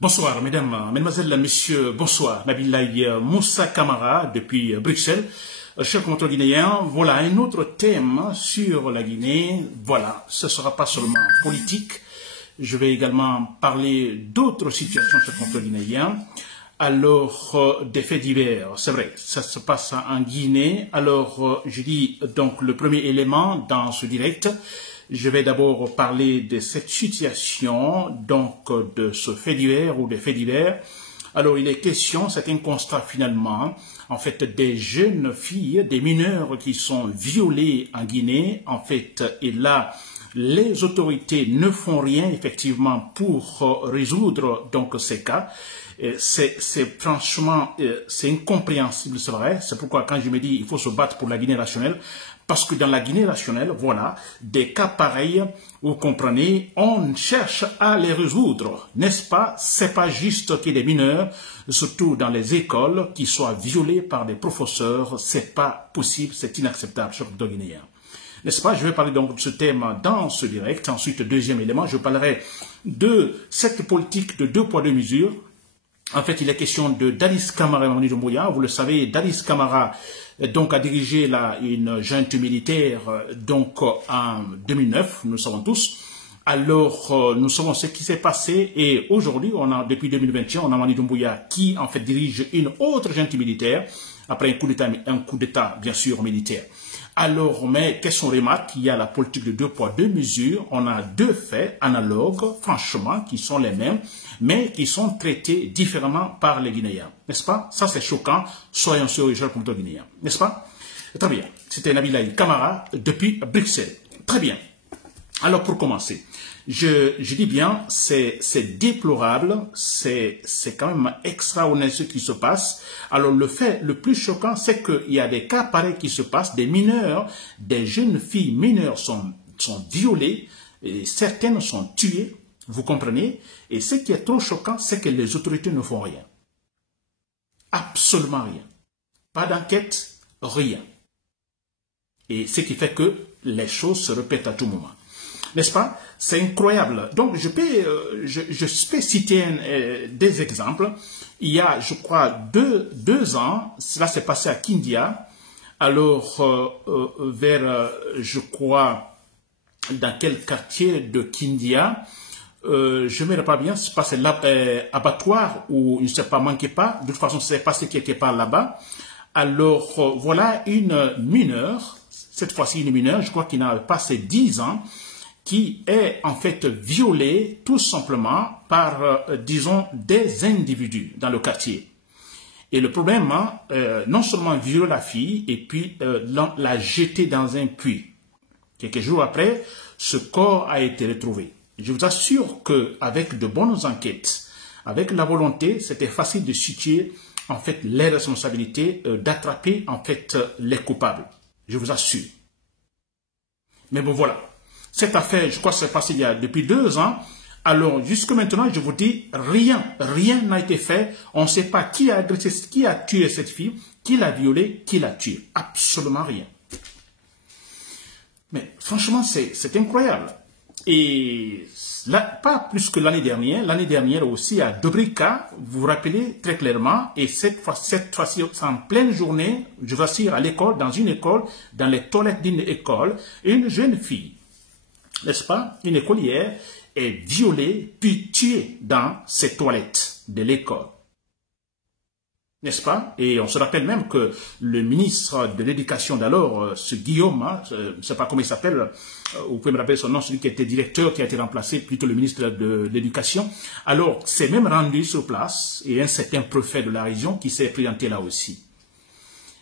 Bonsoir, mesdames, mesdemoiselles, messieurs, bonsoir. Nabilaï Moussa Kamara depuis Bruxelles. Chers compatriotes guinéens, voilà un autre thème sur la Guinée. Voilà, ce ne sera pas seulement politique. Je vais également parler d'autres situations, chers compatriotes guinéens. Alors, des faits divers, c'est vrai, ça se passe en Guinée. Alors, je dis donc le premier élément dans ce direct. Je vais d'abord parler de cette situation, donc de ce fait divers ou des faits divers. Alors, il est question, c'est un constat finalement, en fait, des jeunes filles, des mineurs qui sont violés en Guinée, en fait, et là, les autorités ne font rien, effectivement, pour résoudre, donc, ces cas. C'est franchement, c'est incompréhensible, c'est vrai. C'est pourquoi quand je me dis il faut se battre pour la Guinée rationnelle, parce que dans la Guinée rationnelle, voilà, des cas pareils, vous comprenez, on cherche à les résoudre, n'est-ce pas? C'est pas juste qu'il y ait des mineurs, surtout dans les écoles, qui soient violés par des professeurs. C'est pas possible, c'est inacceptable, sur le Guinéen. N'est-ce pas? Je vais parler donc de ce thème dans ce direct. Ensuite, deuxième élément, je parlerai de cette politique de 2 poids 2 mesures. En fait, il est question de Dadis Camara et Mamadi Doumbouya. Vous le savez, Dadis Camara donc a dirigé une junte militaire donc en 2009, nous le savons tous. Alors, nous savons ce qui s'est passé et aujourd'hui, depuis 2021, on a Mamadi Doumbouya qui en fait dirige une autre junte militaire après un coup d'État bien sûr militaire. Alors, mais qu'est-ce qu'on remarque? Il y a la politique de 2 poids 2 mesures. On a 2 faits analogues, franchement, qui sont les mêmes, mais qui sont traités différemment par les Guinéens. N'est-ce pas? Ça, c'est choquant. Soyons sérieux, chers compatriotes guinéens. N'est-ce pas? Très bien. C'était Nabilaï Kamara depuis Bruxelles. Très bien. Alors, pour commencer, je dis bien, c'est déplorable, c'est quand même extraordinaire ce qui se passe. Alors, le fait le plus choquant, c'est qu'il y a des cas pareils qui se passent, des mineurs, des jeunes filles mineures sont violées, et certaines sont tuées, vous comprenez? Et ce qui est trop choquant, c'est que les autorités ne font rien. Absolument rien. Pas d'enquête, rien. Et ce qui fait que les choses se répètent à tout moment. N'est-ce pas? C'est incroyable. Donc, je peux citer des exemples. Il y a, je crois, deux ans, cela s'est passé à Kindia. Alors, je crois, dans quel quartier de Kindia, je ne me rappelle pas bien, c'est pas l'abattoir où, je ne sais pas, manquez pas. De toute façon, c'est passé quelque part là-bas. Alors, voilà une mineure, cette fois-ci une mineure, je crois qu'il n'a pas passé 10 ans, qui est en fait violée tout simplement par, disons, des individus dans le quartier. Et le problème, non seulement violer la fille et puis la jeter dans un puits. Quelques jours après, ce corps a été retrouvé. Je vous assure qu'avec de bonnes enquêtes, avec la volonté, c'était facile de situer en fait les responsabilités, d'attraper en fait les coupables. Je vous assure. Mais bon, voilà. Cette affaire, je crois que c'est passé depuis 2 ans. Alors, jusque maintenant, je vous dis, rien n'a été fait. On ne sait pas qui a agressé, qui a tué cette fille, qui l'a violée, qui l'a tuée. Absolument rien. Mais franchement, c'est incroyable. Et là, pas plus que l'année dernière aussi à Dobrika, vous vous rappelez très clairement, et cette fois-ci, c'est en pleine journée, je vous assure, à l'école, dans une école, dans les toilettes d'une école, une jeune fille, n'est-ce pas, une écolière, est violée puis tuée dans ces toilettes de l'école. N'est-ce pas? Et on se rappelle même que le ministre de l'Éducation d'alors, ce Guillaume, je ne sais pas comment il s'appelle, vous pouvez me rappeler son nom, celui qui était directeur, qui a été remplacé, plutôt le ministre de l'Éducation, alors s'est même rendu sur place, et un certain préfet de la région qui s'est présenté là aussi.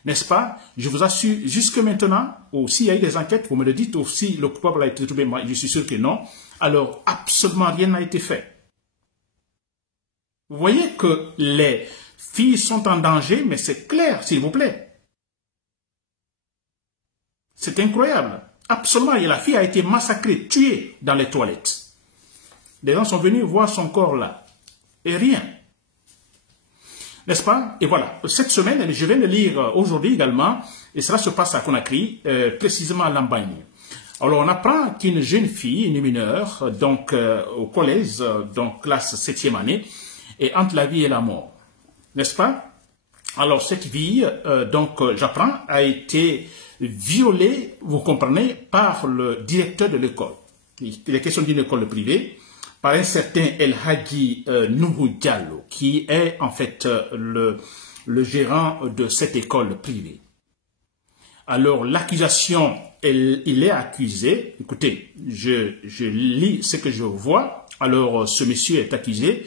N'est-ce pas? Je vous assure, jusque maintenant, s'il y a eu des enquêtes, vous me le dites, ou si le coupable a été trouvé, moi je suis sûr que non, alors absolument rien n'a été fait. Vous voyez que les filles sont en danger, mais c'est clair, s'il vous plaît. C'est incroyable. Absolument, et la fille a été massacrée, tuée dans les toilettes. Les gens sont venus voir son corps là. Et rien. N'est-ce pas? Et voilà, cette semaine, je viens de lire aujourd'hui également, et cela se passe à Conakry, précisément à Lambagne. Alors, on apprend qu'une jeune fille, une mineure, donc au collège, donc classe 7e année, et entre la vie et la mort. N'est-ce pas? Alors, cette fille, j'apprends, a été violée, vous comprenez, par le directeur de l'école. Il est question d'une école privée, par un certain El Hadji Nuhu Diallo, qui est en fait le gérant de cette école privée. Alors, l'accusation, il est accusé, écoutez, je lis ce que je vois. Alors, ce monsieur est accusé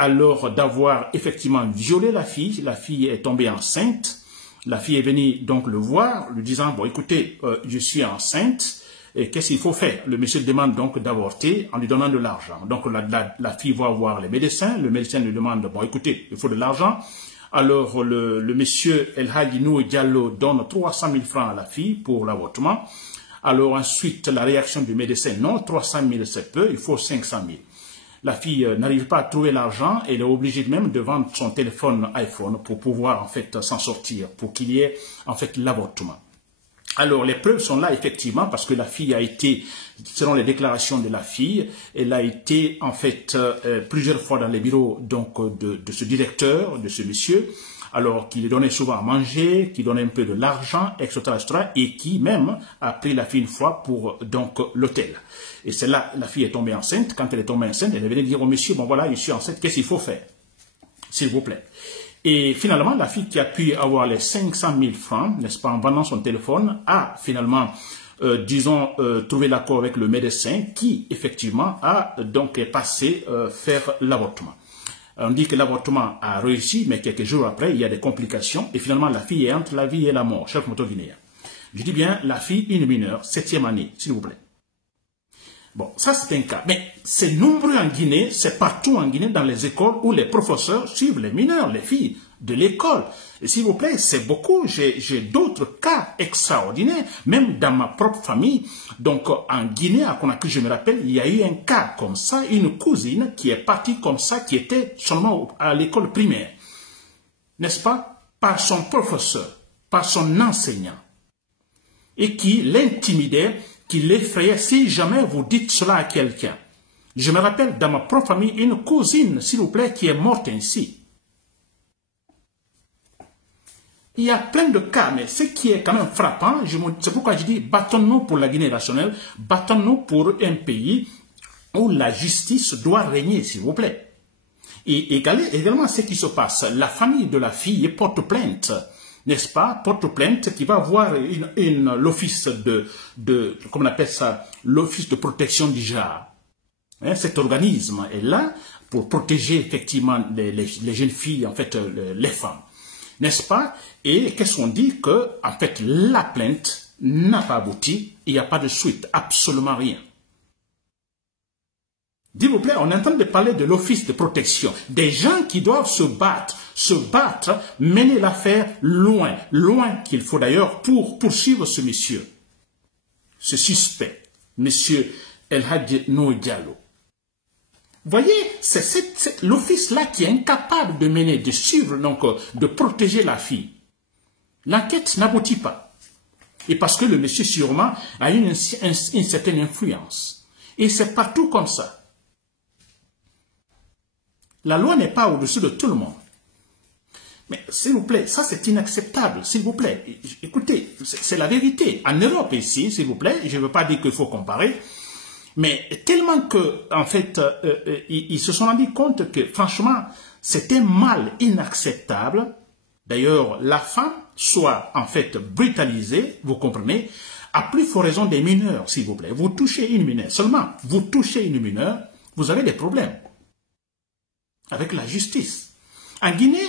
alors d'avoir effectivement violé la fille est tombée enceinte, la fille est venue donc le voir, lui disant, bon écoutez, je suis enceinte, et qu'est-ce qu'il faut faire? Le monsieur demande donc d'avorter en lui donnant de l'argent. Donc la fille va voir les médecins, le médecin lui demande, bon écoutez, il faut de l'argent. Alors le monsieur El Hadji Nuhu Diallo donne 300 000 francs à la fille pour l'avortement. Alors ensuite, la réaction du médecin, non, 300 000 c'est peu, il faut 500 000. La fille n'arrive pas à trouver l'argent, elle est obligée même de vendre son téléphone iPhone pour pouvoir en fait s'en sortir, pour qu'il y ait en fait l'avortement. Alors les preuves sont là effectivement parce que la fille a été, selon les déclarations de la fille, elle a été en fait plusieurs fois dans les bureaux donc de ce directeur, de ce monsieur, alors qui lui donnait souvent à manger, qui donnait un peu de l'argent, etc., etc., et qui même a pris la fille une fois pour donc l'hôtel. Et c'est là, la fille est tombée enceinte. Quand elle est tombée enceinte, elle est venue dire au monsieur, bon voilà, je suis enceinte, qu'est-ce qu'il faut faire? S'il vous plaît. Et finalement, la fille qui a pu avoir les 500 000 francs, n'est-ce pas, en vendant son téléphone, a finalement, trouvé l'accord avec le médecin qui, effectivement, a donc passé faire l'avortement. On dit que l'avortement a réussi, mais quelques jours après, il y a des complications. Et finalement, la fille est entre la vie et la mort, cher moto-guinéen. Je dis bien, la fille, une mineure, 7e année, s'il vous plaît. Bon, ça c'est un cas. Mais c'est nombreux en Guinée, c'est partout en Guinée, dans les écoles où les professeurs suivent les mineurs, les filles de l'école. Et s'il vous plaît, c'est beaucoup. J'ai d'autres cas extraordinaires, même dans ma propre famille. Donc en Guinée, à Conakry, je me rappelle, il y a eu un cas comme ça, une cousine qui est partie comme ça, qui était seulement à l'école primaire. N'est-ce pas? Par son professeur, par son enseignant. Et qui l'intimidait, qui l'effrayait si jamais vous dites cela à quelqu'un. Je me rappelle dans ma propre famille une cousine, s'il vous plaît, qui est morte ainsi. Il y a plein de cas, mais ce qui est quand même frappant, c'est pourquoi je dis, battons-nous pour la Guinée nationale, battons-nous pour un pays où la justice doit régner, s'il vous plaît. Et également ce qui se passe, la famille de la fille porte plainte, n'est-ce pas, porte plainte qui va voir l'office comment on appelle ça, l'office de protection du genre. Hein, cet organisme est là pour protéger effectivement les jeunes filles, en fait, les femmes. N'est-ce pas? Et qu'est-ce qu'on dit? Que, en fait, la plainte n'a pas abouti, il n'y a pas de suite, absolument rien. S'il vous plaît, on est en train de parler de l'office de protection. Des gens qui doivent se battre, mener l'affaire loin qu'il faut d'ailleurs pour poursuivre ce monsieur, ce suspect, monsieur El Hadji Nuhu Diallo. Voyez, c'est l'office-là qui est incapable de mener, de suivre, donc de protéger la fille. L'enquête n'aboutit pas. Et parce que le monsieur sûrement a une certaine influence. Et c'est partout comme ça. La loi n'est pas au-dessus de tout le monde. Mais s'il vous plaît, ça c'est inacceptable, s'il vous plaît. Écoutez, c'est la vérité. En Europe ici, s'il vous plaît, je ne veux pas dire qu'il faut comparer, mais tellement que, en fait, ils se sont rendus compte que, franchement, c'était mal inacceptable. D'ailleurs, la femme soit, en fait, brutalisée, vous comprenez, à plus forte raison des mineurs, s'il vous plaît. Vous touchez une mineure, seulement vous touchez une mineure, vous avez des problèmes avec la justice. En Guinée,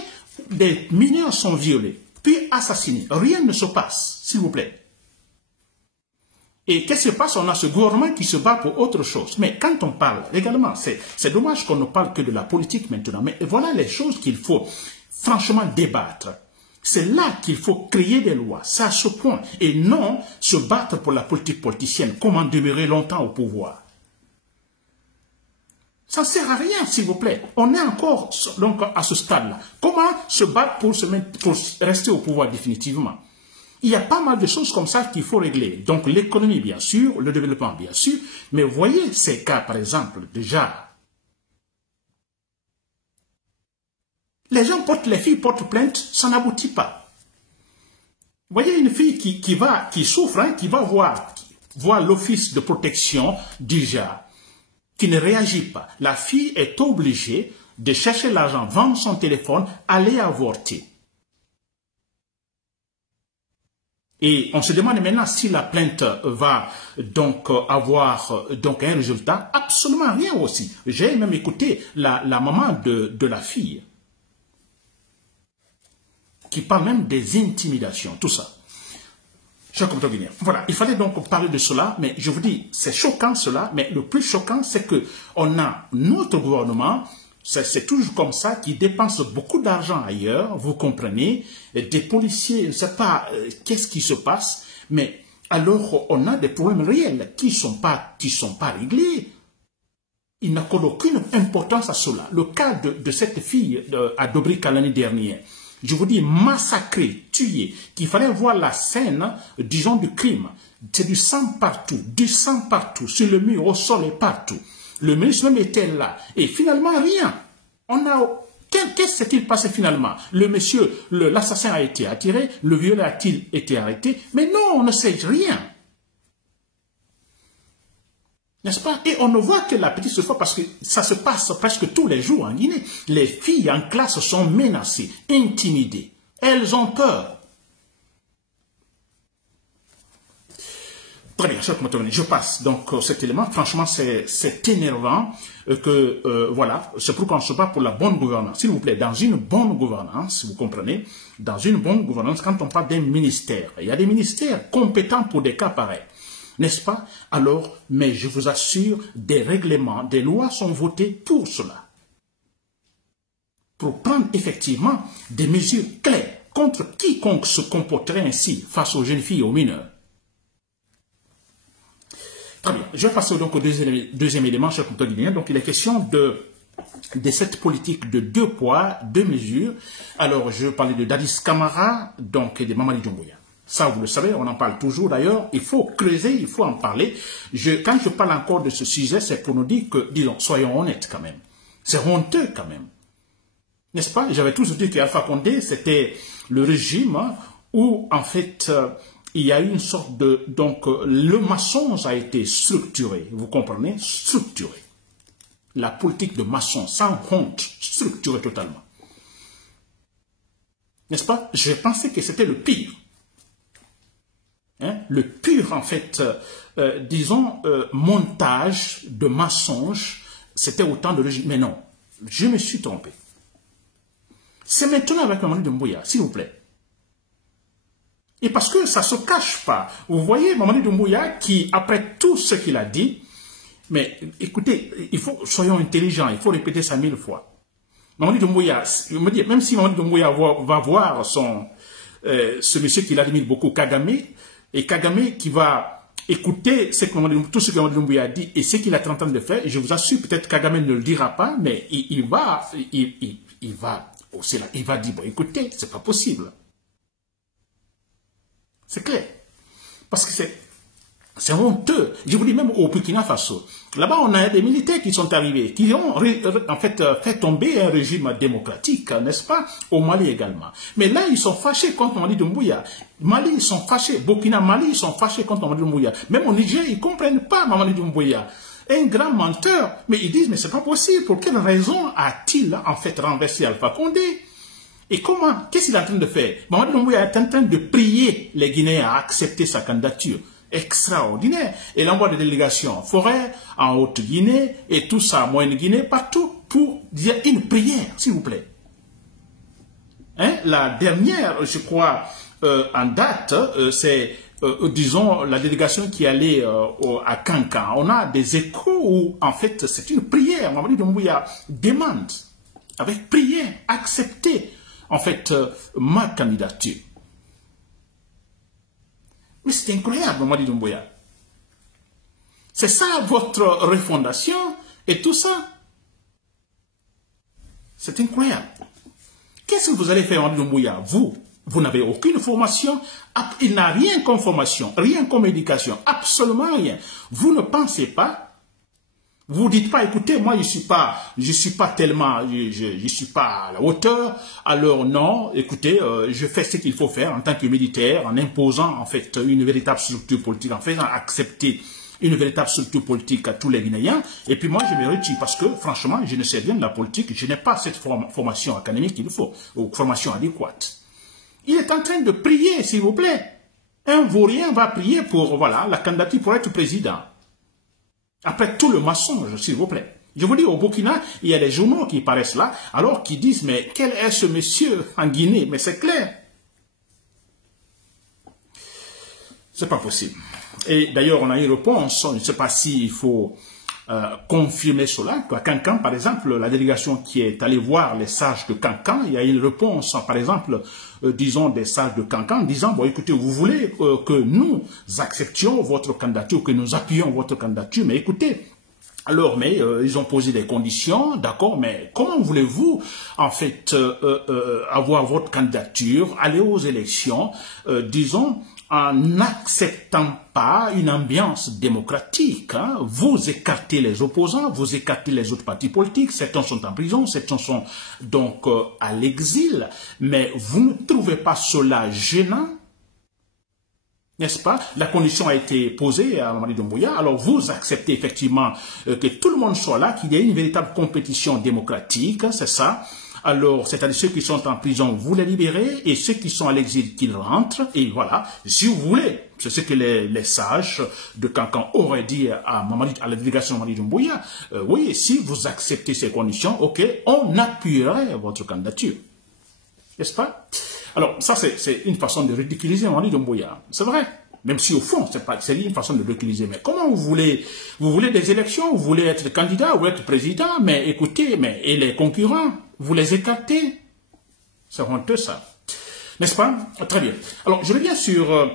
des mineurs sont violés, puis assassinés. Rien ne se passe, s'il vous plaît. Et qu'est-ce qui se passe? On a ce gouvernement qui se bat pour autre chose. Mais quand on parle, également, c'est dommage qu'on ne parle que de la politique maintenant. Mais voilà les choses qu'il faut franchement débattre. C'est là qu'il faut créer des lois. C'est à ce point. Et non se battre pour la politique politicienne. Comment demeurer longtemps au pouvoir? Ça ne sert à rien, s'il vous plaît. On est encore donc, à ce stade-là. Comment se battre pour rester au pouvoir définitivement? Il y a pas mal de choses comme ça qu'il faut régler. Donc l'économie, bien sûr, le développement, bien sûr. Mais voyez ces cas, par exemple, déjà. les gens portent, les filles portent plainte, ça n'aboutit pas. Vous voyez une fille qui souffre, hein, qui va voir l'office de protection du genre, qui ne réagit pas. La fille est obligée de chercher l'argent, vendre son téléphone, aller avorter. Et on se demande maintenant si la plainte va donc avoir donc un résultat. Absolument rien aussi. J'ai même écouté la maman de la fille qui parle même des intimidations, tout ça. Chers compatriotes guinéens, voilà, il fallait donc parler de cela, mais je vous dis, c'est choquant cela, mais le plus choquant, c'est que on a notre gouvernement, c'est toujours comme ça, qui dépense beaucoup d'argent ailleurs, vous comprenez, des policiers, je ne sais pas qu'est-ce qui se passe, mais alors on a des problèmes réels qui sont pas réglés. Il n'accorde aucune importance à cela. Le cas de cette fille à Dobrika l'année dernière, je vous dis, massacrée, tuée, qu'il fallait voir la scène, disons, du crime. C'est du sang partout, sur le mur, au sol et partout. Le ministre même était là. Et finalement, rien. Qu'est-ce qui s'est-il passé finalement? Le monsieur, l'assassin a été attiré, le violeur a-t-il été arrêté? Mais non, on ne sait rien. N'est-ce pas? Et on ne voit que la petite fois parce que ça se passe presque tous les jours en Guinée. Les filles en classe sont menacées, intimidées. Elles ont peur. Très bien, je passe donc cet élément. Franchement, c'est énervant que, voilà, c'est pourquoi on se bat pour la bonne gouvernance. S'il vous plaît, dans une bonne gouvernance, vous comprenez, dans une bonne gouvernance, quand on parle d'un ministère, il y a des ministères compétents pour des cas pareils. N'est-ce pas? Alors, mais je vous assure, des règlements, des lois sont votées pour cela. Pour prendre effectivement des mesures claires contre quiconque se comporterait ainsi face aux jeunes filles et aux mineurs. Très bien. Je vais passer donc au deuxième élément, chers compatriotes guinéens. Donc, il est question de cette politique de 2 poids, 2 mesures. Alors, je parlais de Dadis Camara, donc, et de Mamadi Doumbouya. Ça, vous le savez, on en parle toujours d'ailleurs. Il faut creuser, il faut en parler. Quand je parle encore de ce sujet, c'est pour nous dire que, disons, soyons honnêtes quand même. C'est honteux quand même. N'est-ce pas? J'avais toujours dit qu'Alpha Condé, c'était le régime où, en fait, il y a eu une sorte de... Donc, le mensonge a été structuré. Vous comprenez? Structuré. La politique de maçon, sans honte, structurée totalement. N'est-ce pas? Je pensais que c'était le pire. Hein, le pur, en fait, disons, montage de mensonges, c'était autant de régime. Mais non, je me suis trompé. C'est maintenant avec Mamadi Doumbouya, s'il vous plaît. Et parce que ça ne se cache pas. Vous voyez Mamadi Doumbouya qui, après tout ce qu'il a dit, mais écoutez, soyons intelligents, il faut répéter ça 1000 fois. Mamadi Doumbouya, même si Mamadi Doumbouya va voir ce monsieur qu'il admire beaucoup, Kagame, et Kagame qui va écouter tout ce que Mamadi Doumbouya a dit et ce qu'il est en train de faire, et je vous assure, peut-être Kagame ne le dira pas, mais il va dire, bon, écoutez, c'est pas possible. C'est clair. Parce que c'est honteux. Je vous dis même au Burkina Faso. Là-bas, on a des militaires qui sont arrivés, qui ont en fait fait tomber un régime démocratique, n'est-ce pas? Au Mali également. Mais là, ils sont fâchés contre Mamadi Doumbouya. Mali, ils sont fâchés. Burkina, Mali, ils sont fâchés contre Mamadi Doumbouya. Même au Niger, ils ne comprennent pas Mamadi Doumbouya. Un grand menteur. Mais ils disent, mais c'est pas possible. Pour quelle raison a-t-il en fait renversé Alpha Condé? Et comment? Qu'est-ce qu'il est en train de faire? Mamadi Doumbouya est en train de prier les Guinéens à accepter sa candidature. Extraordinaire. Et l'envoi de délégations forêt, en Haute-Guinée, et tout ça, en Moyenne-Guinée, partout, pour dire une prière, s'il vous plaît. Hein? La dernière, je crois, en date, c'est, disons, la délégation qui allait à Kankan. On a des échos où, en fait, c'est une prière. Mamadi Doumbouya demande, avec prière, accepter, en fait, ma candidature. Mais c'est incroyable, Mamadi Doumbouya. C'est ça votre refondation et tout ça. C'est incroyable. Qu'est-ce que vous allez faire, Mamadi Doumbouya? Vous n'avez aucune formation. Il n'a rien comme formation, rien comme éducation, absolument rien. Vous ne pensez pas Vous dites pas, écoutez, moi je suis pas tellement, je suis pas à la hauteur. Alors non, écoutez, je fais ce qu'il faut faire en tant que militaire, en imposant en fait une véritable structure politique, en faisant accepter une véritable structure politique à tous les Guinéens. Et puis moi je me retire parce que franchement, je ne sais rien de la politique, je n'ai pas cette formation académique qu'il faut, ou formation adéquate. Il est en train de prier, s'il vous plaît. Un vaurien va prier pour, voilà, la candidature pour être président. Après tout le mensonge, s'il vous plaît. Je vous dis, au Burkina, il y a des journaux qui paraissent là, alors qui disent, mais quel est ce monsieur en Guinée? Mais c'est clair. C'est pas possible. Et d'ailleurs, on a une réponse, je ne sais pas s'il faut confirmer cela. À Cancan, par exemple, la délégation qui est allée voir les sages de Cancan, il y a une réponse, par exemple, disons des sages de Cancan, disant, bon écoutez, vous voulez que nous acceptions votre candidature, que nous appuyions votre candidature, mais écoutez, alors, mais ils ont posé des conditions, d'accord, mais comment voulez-vous, en fait, avoir votre candidature, aller aux élections, disons, en n'acceptant pas une ambiance démocratique, hein? Vous écartez les opposants, vous écartez les autres partis politiques, certains sont en prison, certains sont donc à l'exil, mais vous ne trouvez pas cela gênant? N'est-ce pas? La condition a été posée à Mamadi Doumbouya. Alors vous acceptez effectivement que tout le monde soit là, qu'il y ait une véritable compétition démocratique, c'est ça. Alors, c'est-à-dire ceux qui sont en prison, vous les libérez, et ceux qui sont à l'exil, qu'ils rentrent, et voilà, si vous voulez. C'est ce que les sages de Cancan auraient dit à la délégation de Mamadi Doumbouya. Oui, si vous acceptez ces conditions, ok, on appuierait votre candidature. N'est-ce pas? Alors, ça, c'est une façon de ridiculiser Mamadi Doumbouya. C'est vrai. Même si au fond, c'est une façon de ridiculiser. Mais comment vous voulez des élections, vous voulez être candidat ou être président, mais écoutez, et les concurrents, vous les écartez. C'est honteux, ça. N'est-ce pas? Très bien. Alors, je reviens sur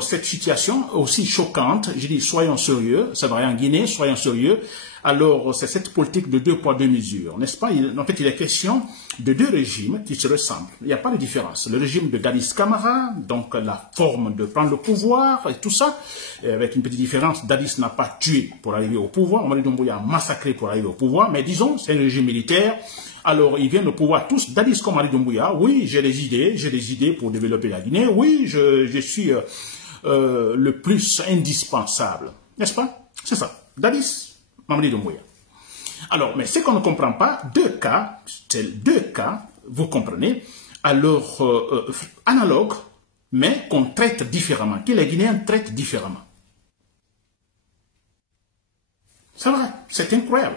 cette situation aussi choquante. Je dis, soyons sérieux. C'est vrai, en Guinée, soyons sérieux. Alors, c'est cette politique de 2 poids 2 mesures, n'est-ce pas? En fait, il est question de 2 régimes qui se ressemblent. Il n'y a pas de différence. Le régime de Dadis Camara, donc la forme de prendre le pouvoir et tout ça, avec une petite différence, Dadis n'a pas tué pour arriver au pouvoir, Mamadi Doumbouya a massacré pour arriver au pouvoir, mais disons, c'est un régime militaire. Alors, ils viennent au pouvoir tous, Dadis comme Mamadi Doumbouya, oui, j'ai des idées pour développer la Guinée, oui, je suis le plus indispensable, n'est-ce pas? C'est ça, Dadis, Mamadi Doumbouya. Alors, mais ce qu'on ne comprend pas, 2 cas, vous comprenez, alors analogues, mais qu'on traite différemment, que les Guinéens traitent différemment. C'est vrai, c'est incroyable.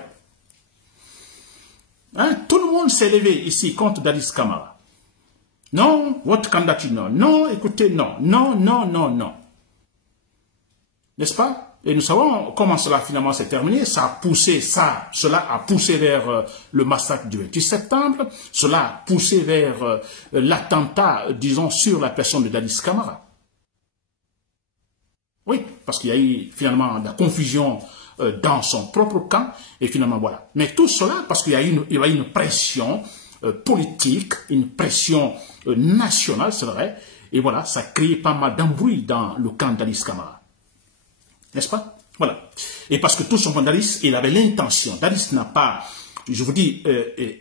Hein? Tout le monde s'est levé ici contre Dadis Camara. Non, votre candidature, non. Non, écoutez, non. Non, non, non, non. N'est-ce pas? Et nous savons comment cela finalement s'est terminé. Cela a poussé vers le massacre du 28 septembre. Cela a poussé vers l'attentat, disons, sur la personne de Dadis Camara. Oui, parce qu'il y a eu finalement de la confusion dans son propre camp. Et finalement, voilà. Mais tout cela parce qu'il y a eu une pression politique, une pression nationale, c'est vrai. Et voilà, ça a créé pas mal d'embrouilles dans le camp de Dadis Camara. N'est-ce pas? Voilà. Et parce que tout son Dadis, il avait l'intention. Dadis n'a pas, je vous dis,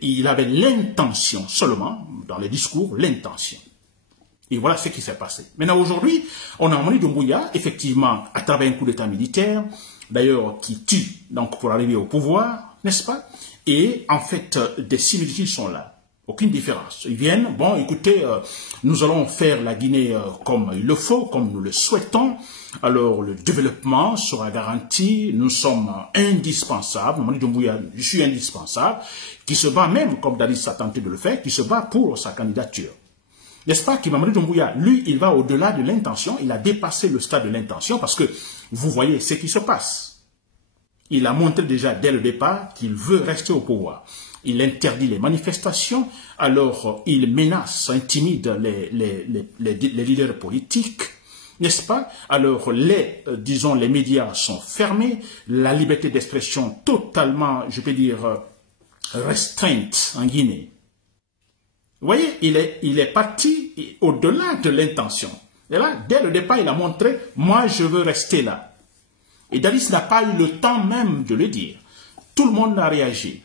il avait l'intention seulement, dans les discours, l'intention. Et voilà ce qui s'est passé. Maintenant, aujourd'hui, on a Mamadi Doumbouya, effectivement, à travers un coup d'état militaire, d'ailleurs, qui tue, donc, pour arriver au pouvoir, n'est-ce pas? Et, en fait, des similitudes sont là. Aucune différence. Ils viennent, bon, écoutez, nous allons faire la Guinée comme il le faut, comme nous le souhaitons. Alors, le développement sera garanti. Nous sommes indispensables. Mamadi Doumbouya, je suis indispensable. Qui se bat même, comme Dadis a tenté de le faire, qui se bat pour sa candidature. N'est-ce pas que Mamadi Doumbouya, lui, il va au-delà de l'intention. Il a dépassé le stade de l'intention parce que vous voyez ce qui se passe. Il a montré déjà dès le départ qu'il veut rester au pouvoir. Il interdit les manifestations, alors il menace, intimide les leaders politiques, n'est-ce pas? Alors disons, les médias sont fermés, la liberté d'expression totalement, je peux dire, restreinte en Guinée. Vous voyez, il est parti au-delà de l'intention. Et là, dès le départ, il a montré, moi je veux rester là. Et Dadis n'a pas eu le temps même de le dire. Tout le monde a réagi.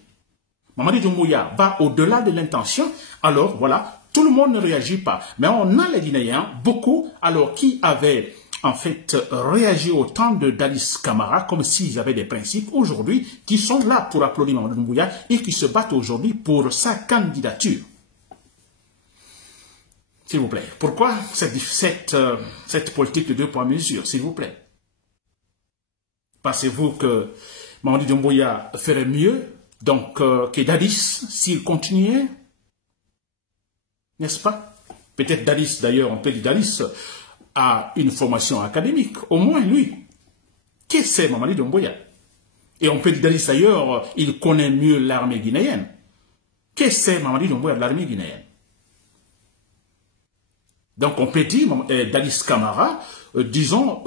Mamadi Doumbouya va au-delà de l'intention, alors voilà, tout le monde ne réagit pas. Mais on a les Guinéens, beaucoup, alors qui avaient en fait réagi au temps de Dadis Camara, comme s'ils avaient des principes aujourd'hui, qui sont là pour applaudir Mamadi Doumbouya et qui se battent aujourd'hui pour sa candidature. S'il vous plaît. Pourquoi cette politique de 2 poids mesures, s'il vous plaît? Pensez-vous que Mamadi Doumbouya ferait mieux donc que Dadis s'il continuait? N'est-ce pas? Peut-être Dadis, d'ailleurs, on peut dire Dadis a une formation académique, au moins lui. Qu'est-ce que c'est Mamadi Doumbouya? Et on peut dire Dadis, d'ailleurs, il connaît mieux l'armée guinéenne. Qu'est-ce que c'est Mamadi Doumbouya de l'armée guinéenne? Donc on peut dire Dadis Camara, disons,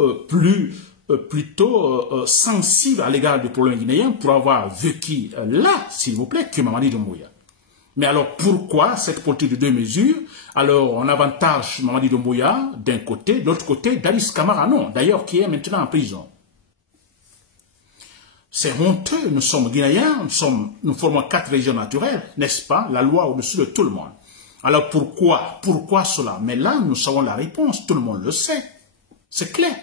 plutôt sensible à l'égard du problème guinéen pour avoir vécu là, s'il vous plaît, que Mamadi Doumbouya. Mais alors pourquoi cette politique de 2 mesures? Alors on avantage Mamadi Doumbouya d'un côté, de l'autre côté Dadis Camara non, d'ailleurs qui est maintenant en prison. C'est honteux, nous sommes Guinéens, nous formons 4 régions naturelles, n'est-ce pas? La loi au-dessus de tout le monde. Alors pourquoi cela? Mais là, nous savons la réponse, tout le monde le sait. C'est clair.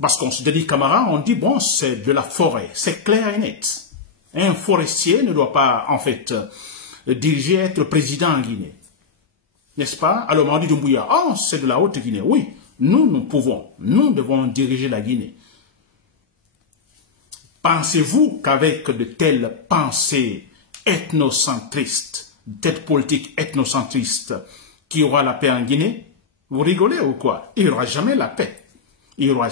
Parce qu'on se dit Camara, on dit, bon, c'est de la forêt, c'est clair et net. Un forestier ne doit pas, en fait, diriger, être président en Guinée. N'est-ce pas? Alors, Mamadi Doumbouya, oh, c'est de la Haute-Guinée. Oui, nous devons diriger la Guinée. Pensez-vous qu'avec de telles pensées ethnocentristes, cette politique ethnocentriste qui aura la paix en Guinée, vous rigolez ou quoi? Il n'y aura jamais la paix.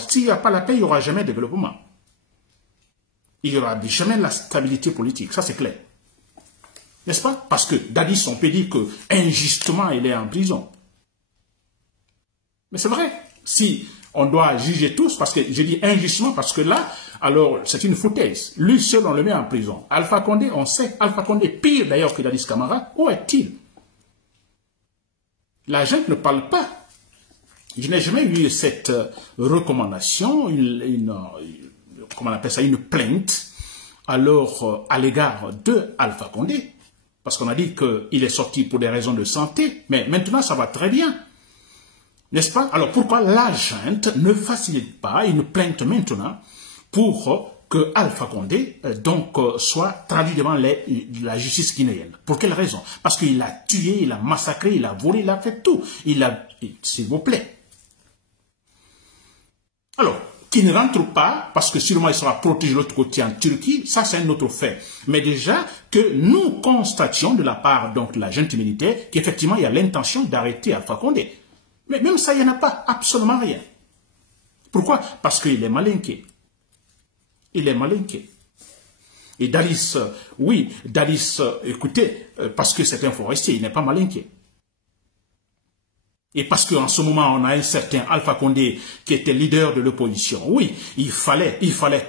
S'il n'y a pas la paix, il n'y aura jamais de développement. Il n'y aura jamais la stabilité politique, ça c'est clair. N'est-ce pas? Parce que Dadis, on peut dire que injustement, il est en prison. Mais c'est vrai. Si on doit juger tous, parce que je dis injustement, parce que là, alors c'est une foutaise. Lui seul, on le met en prison. Alpha Condé, on sait, Alpha Condé, pire d'ailleurs que Dadis Camara, où est-il? La gente ne parle pas. Je n'ai jamais eu cette recommandation, comment on appelle ça, une plainte, alors à l'égard de Alpha Condé. Parce qu'on a dit qu'il est sorti pour des raisons de santé, mais maintenant ça va très bien. N'est-ce pas? Alors pourquoi la gente ne facilite pas une plainte maintenant pour que Alpha Condé soit traduit devant la justice guinéenne? Pour quelle raison? Parce qu'il a tué, il a massacré, il a volé, il a fait tout. S'il vous plaît. Alors, qui ne rentre pas, parce que sûrement il sera protégé de l'autre côté en Turquie, ça c'est un autre fait. Mais déjà que nous constations de la part donc de la junte militaire qu'effectivement il y a l'intention d'arrêter Alpha Condé. Mais même ça, il n'y en a pas, absolument rien. Pourquoi? Parce qu'il est malinqué. Il est malinqué. Et Dadis, oui, Dadis, écoutez, parce que c'est un forestier, il n'est pas malinqué. Et parce qu'en ce moment, on a un certain Alpha Condé qui était leader de l'opposition. Oui, il fallait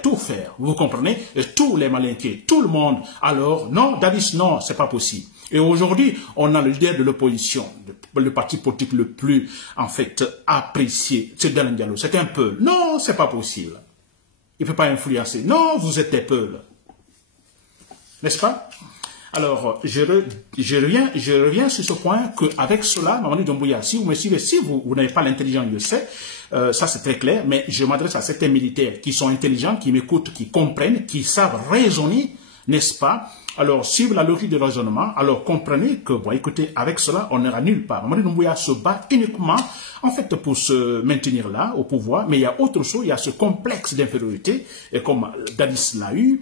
tout faire. Vous comprenez? Et tous les malinqués, tout le monde. Alors, non, Dadis, non, c'est pas possible. Et aujourd'hui, on a le leader de l'opposition, le parti politique le plus, en fait, apprécié. C'est Dalen Diallo. C'est un Peul. Non, c'est pas possible. Il ne peut pas influencer. Non, vous êtes des Peuls. N'est-ce pas? Alors, je reviens sur ce point qu'avec cela, Mamadi Doumbouya, si vous me suivez, si vous n'avez pas l'intelligence, je sais, ça c'est très clair, mais je m'adresse à certains militaires qui sont intelligents, qui m'écoutent, qui comprennent, qui savent raisonner, n'est-ce pas? Alors, suivre la logique de raisonnement, alors comprenez que, bon, écoutez, avec cela, on n'ira nulle part. Mamadi Doumbouya se bat uniquement, en fait, pour se maintenir là, au pouvoir, mais il y a autre chose, il y a ce complexe d'infériorité, et comme Dadis l'a eu,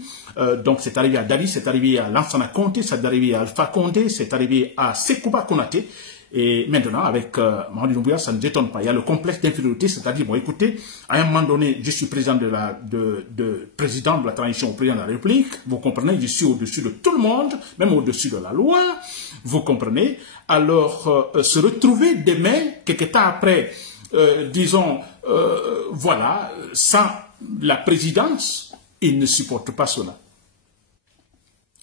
donc c'est arrivé à Dadis, c'est arrivé à Lansana Conté, c'est arrivé à Alpha Condé, c'est arrivé à Sekouba Konaté, et maintenant, avec Mamadi Doumbouya, ça ne nous étonne pas. Il y a le complexe d'infériorité, c'est-à-dire, bon, écoutez, à un moment donné, je suis président président de la transition au président de la République. Vous comprenez, je suis au-dessus de tout le monde, même au-dessus de la loi. Vous comprenez? Alors, se retrouver demain, quelques temps après, disons, voilà, sans la présidence, il ne supporte pas cela.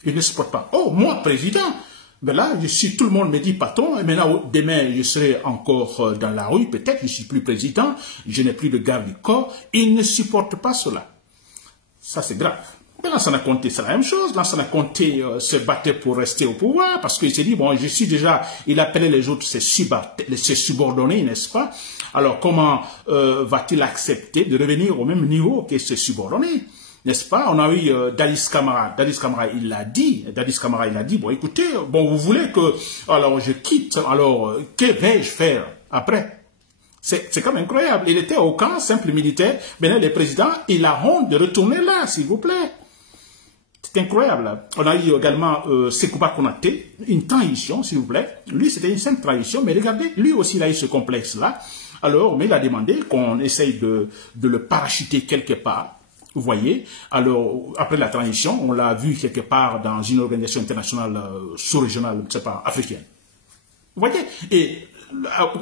Il ne supporte pas. Oh, moi, président! Ben là, tout le monde me dit patron, et maintenant, demain, je serai encore dans la rue, peut-être, je ne suis plus président, je n'ai plus de garde du corps. Il ne supporte pas cela. Ça, c'est grave. Mais Lansana Conté, c'est la même chose. Lansana Conté se battait pour rester au pouvoir parce qu'il s'est dit, bon, je suis déjà, il appelait les autres ses subordonnés, n'est-ce pas? Alors, comment va-t-il accepter de revenir au même niveau que ses subordonnés? N'est-ce pas? On a eu Dadis Camara. Dadis Camara, il l'a dit. Dadis Camara, il a dit, bon, écoutez, bon, vous voulez que, alors, je quitte, alors, que vais-je faire après? C'est quand même incroyable. Il était au camp, simple militaire. Maintenant, le président, il a honte de retourner là, s'il vous plaît. C'est incroyable. On a eu également Sekouba Konaté, une trahison, s'il vous plaît. Lui, c'était une simple trahison, mais regardez, lui aussi, il a eu ce complexe-là. Alors, mais il a demandé qu'on essaye de le parachuter quelque part. Vous voyez, alors, après la transition, on l'a vu quelque part dans une organisation internationale sous-régionale, je ne sais pas, africaine. Vous voyez, et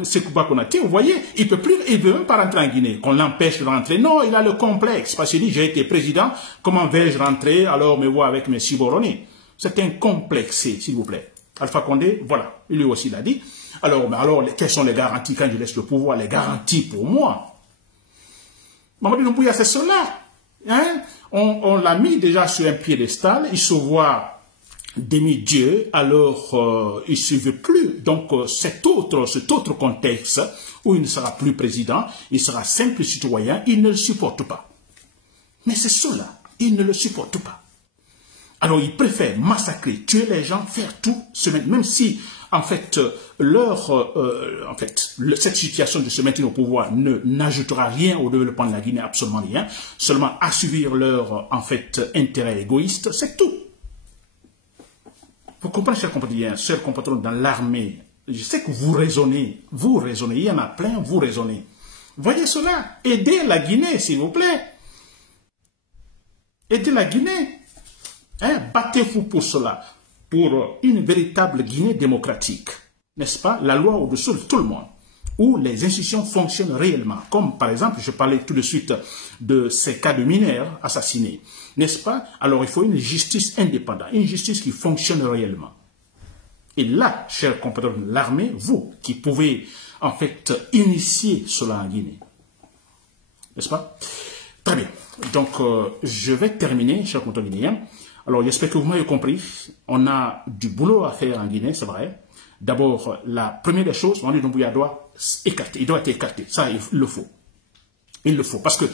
Sekouba Konaté, vous voyez, il ne veut même pas rentrer en Guinée, qu'on l'empêche de rentrer. Non, il a le complexe, parce qu'il dit, j'ai été président, comment vais-je rentrer, alors me voir avec mes subordonnés. C'est un complexe, s'il vous plaît. Alpha Condé, voilà, lui aussi l'a dit. Alors, quelles sont les garanties quand je laisse le pouvoir? Les garanties pour moi. Mamadou Doumbouya, c'est cela. Hein? On l'a mis déjà sur un piédestal, il se voit demi-dieu, alors il ne se veut plus. Donc cet autre contexte où il ne sera plus président, il sera simple citoyen, il ne le supporte pas. Mais c'est cela, il ne le supporte pas. Alors il préfère massacrer, tuer les gens, faire tout, même si en fait cette situation de se maintenir au pouvoir n'ajoutera rien au développement de la Guinée, absolument rien, seulement assouvir leur intérêt égoïste, c'est tout. Vous comprenez, chers compatriotes, dans l'armée, je sais que vous raisonnez, il y en a plein, vous raisonnez. Voyez cela, aidez la Guinée, s'il vous plaît. Aidez la Guinée. Hein? Battez-vous pour cela, pour une véritable Guinée démocratique. N'est-ce pas? La loi au-dessus de tout le monde, où les institutions fonctionnent réellement. Comme par exemple, je parlais tout de suite de ces cas de mineurs assassinés. N'est-ce pas? Alors il faut une justice indépendante, une justice qui fonctionne réellement. Et là, chers compatriotes de l'armée, vous qui pouvez en fait initier cela en Guinée. N'est-ce pas? Très bien. Donc je vais terminer, chers compatriotes guinéens. Alors j'espère que vous m'avez compris. On a du boulot à faire en Guinée, c'est vrai. D'abord, la première des choses, Mamadi Doumbouya doit écarter. Il doit être écarté. Ça, il le faut. Il le faut. Parce que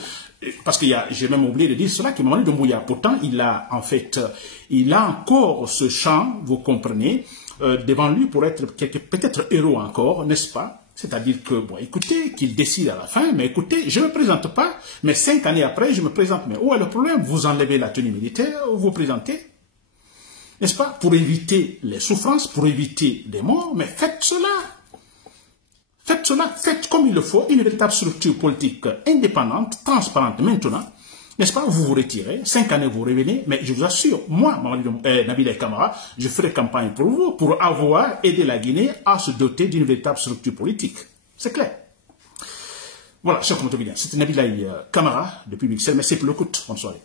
j'ai même oublié de dire cela, que Mamadi Doumbouya, pourtant, il a encore ce champ, vous comprenez, devant lui pour être peut-être héros encore, n'est-ce pas? C'est-à-dire que, bon, écoutez, qu'il décide à la fin, mais écoutez, je ne me présente pas, mais 5 années après, je me présente. Mais où est le problème? Vous enlevez la tenue militaire, vous vous présentez. N'est-ce pas? Pour éviter les souffrances, pour éviter les morts, mais faites cela. Faites cela, faites comme il le faut, une véritable structure politique indépendante, transparente maintenant. N'est-ce pas? Vous vous retirez, 5 années vous revenez, mais je vous assure, moi, Nabil Kamara, je ferai campagne pour vous, pour avoir aidé la Guinée à se doter d'une véritable structure politique. C'est clair. Voilà, chers compatriotes, c'était Nabil Kamara depuis Bruxelles. Merci pour l'écoute. Bonne soirée.